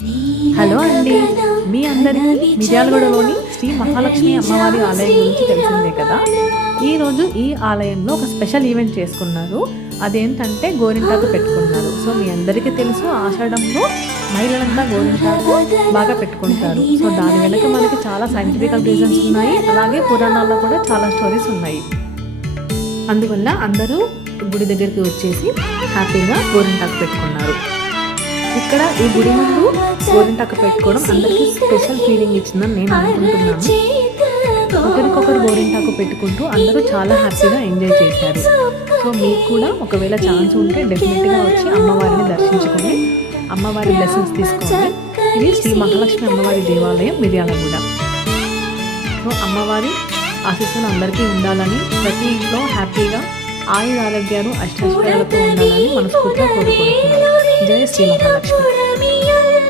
Hello అండి, మీ అందరికీ మిర్యాలగూడలోని శ్రీ మహాలక్ష్మి అమ్మవారి ఆలయం గురించి తెలిసిందే కదా. ఈరోజు ఈ ఆలయంలో ఒక స్పెషల్ ఈవెంట్ చేసుకున్నారు. అదేంటంటే గోరింటాకు పెట్టుకున్నారు. సో మీ అందరికీ తెలుసు, ఆషాఢంలో మహిళలంతా గోరింటాకు బాగా పెట్టుకుంటారు. సో దాని వెనుక మనకి చాలా సైంటిఫికల్ రీజన్స్ ఉన్నాయి, అలాగే పురాణాల్లో కూడా చాలా స్టోరీస్ ఉన్నాయి. అందువల్ల అందరూ గుడి దగ్గరికి వచ్చేసి హ్యాపీగా గోరింటాకు పెట్టుకున్నారు. ఇక్కడ ఈ గుడి ముందు గోరింటాకు పెట్టుకోవడం అందరికీ స్పెషల్ ఫీలింగ్ ఇచ్చిందని నేను అనుకుంటున్నాను. ఒకరికొకరు గోరింటాకు పెట్టుకుంటూ అందరూ చాలా హ్యాపీగా ఎంజాయ్ చేశారు. సో మీకు కూడా ఒకవేళ ఛాన్స్ ఉంటే డెఫినెట్గా వచ్చి అమ్మవారిని దర్శించుకొని అమ్మవారి బ్లెస్సింగ్స్ తీసుకోండి. ఇది శ్రీ మహాలక్ష్మి అమ్మవారి దేవాలయం మిర్యాలగూడ. సో అమ్మవారి ఆశీస్సులు అందరికీ ఉండాలని, ప్రతి ఇంట్లో హ్యాపీగా ఆయుర ఆరోగ్యాలు అష్టైశ్వర్యాలతో ఉండాలని మనస్ఫూర్తిగా కోరుకుంటున్నాను. జై శ్రీ మహాలక్ష్మి.